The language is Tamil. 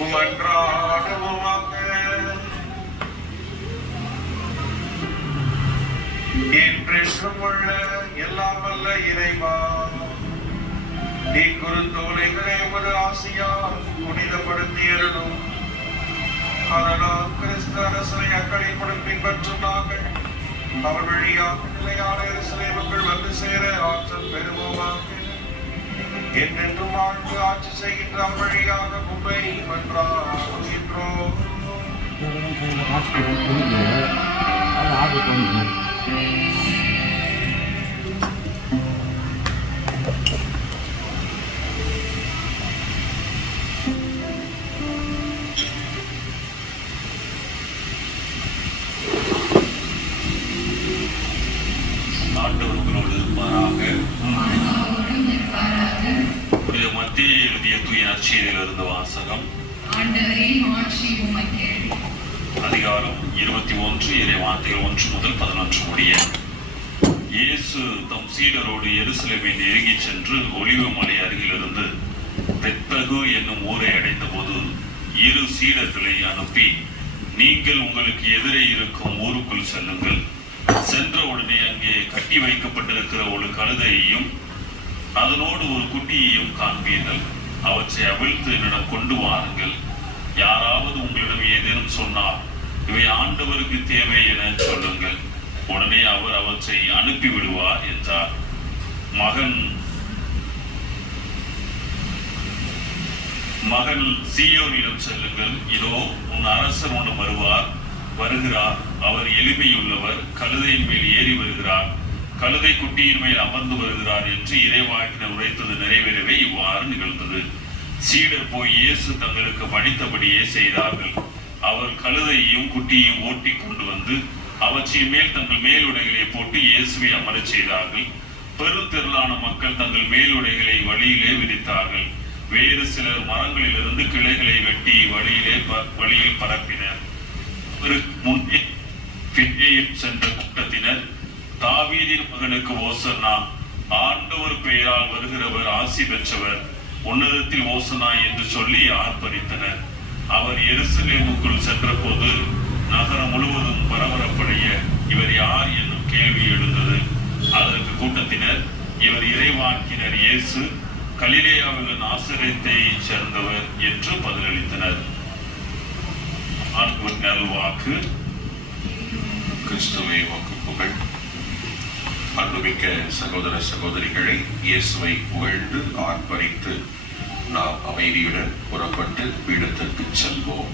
மன்றாடுவோமாக. என்றென்றும் உள்ள எல்லாம் வல்ல இறைவா, நீ குருத்தோலைகளை உமது ஆசியால் புனிதப்படுத்தியருளும். அதனால் கிறிஸ்து அரசனை அக்கறைப்படும் பின்பற்றும் நாங்கள் அவர் வழியாக நிலையான எருசலேமுக்குள் வந்து சேர ஆற்றல் பெறுவோமாக. என்றென்றும் வாழ்ந்து ஆட்சி செய்கின்ற வழியாக உம்மை மன்றாடுகின்றோம். ஆண்டவர் உங்களோடு இருப்பாராக. புனித மத்தேயு எழுதிய தூய நற்செய்தியிலிருந்து வாசகம். அதிகாரம் 21 இறைவார்த்தைகள் 1 முதல் 11 முடிய. இயேசு தம் சீடரோடு எருசலேமை நெருங்கி சென்று ஒலிவ மலை அருகிலிருந்து பெத்பகு என்னும் ஊரை அடைந்த போது 2 சீடர்களை அனுப்பி, நீங்கள் உங்களுக்கு எதிரே இருக்கும் ஊருக்குள் செல்லுங்கள். சென்ற உடனே அங்கே கட்டி வைக்கப்பட்டிருக்கிற ஒரு கழுதையையும் அதனோடு ஒரு குட்டியையும் காண்பீர்கள். அவற்றை அவிழ்த்து என்னிடம் கொண்டு வாருங்கள். யாராவது உங்களிடம் ஏதேனும் சொன்னால் இவை ஆண்டவருக்கு தேவை என சொல்லுங்கள். உடனே அவர் அவற்றை அனுப்பி விடுவார் என்றார். மகன் சீயோனிடம் செல்லுங்கள். இதோ உன் அரசர் ஒன்று வருகிறார். அவர் எளிமையுள்ளவர், கழுதையின் மேல் ஏறி வருகிறார், கழுதை குட்டியின் மேல் அமர்ந்து வருகிறார் என்று இறைவாக்கினர் உரைத்தது நிறைவேறவே இவ்வாறு நிகழ்ந்தது. சீடர் போய் இயேசு தங்களுக்கு பணித்தபடியே செய்தார்கள். அவர் கழுதையையும் குட்டியையும் ஓட்டி கொண்டு வந்து அவற்றின் மேல் தங்கள் மேலுடைகளை போட்டு இயேசுவை அமரச் செய்தார்கள். பெருந்திரளான மக்கள் தங்கள் மேலுடைகளை வழியிலே விரித்தார்கள். வேறு சிலர் மரங்களிலிருந்து கிளைகளை வெட்டி வழியில் பரப்பினர். முன்னே பின்னே சென்ற கூட்டத்தினர், தாவீதின் மகனுக்கு ஓசன்னா, ஆண்டவர் பெயரால் வருகிறவர் ஆசி பெற்றவர், உன்னதத்தில் ஓசனா என்று சொல்லி ஆர்ப்பரித்தனர். அவர் எருசலேமுக்குள் சென்ற போது நகரம் முழுவதும் பரபரப்படைய இவர் யார் என்னும் கேள்வி எழுந்தது. அதற்கு கூட்டத்தினர், இவர் இறைவாக்கினர் இயேசு, கலிலேயாவில் நாசரேத்தை சேர்ந்தவர் என்று பதிலளித்தனர். நல்வாக்கு. கிறிஸ்துவை வாக்கு புகழ். அன்புமிக்க சகோதர சகோதரிகளை, இயேசுவை புகழ்ந்து ஆர்ப்பரித்து நாம் அமைதியுடன் புறப்பட்டு பீடத்திற்கு செல்வோம்.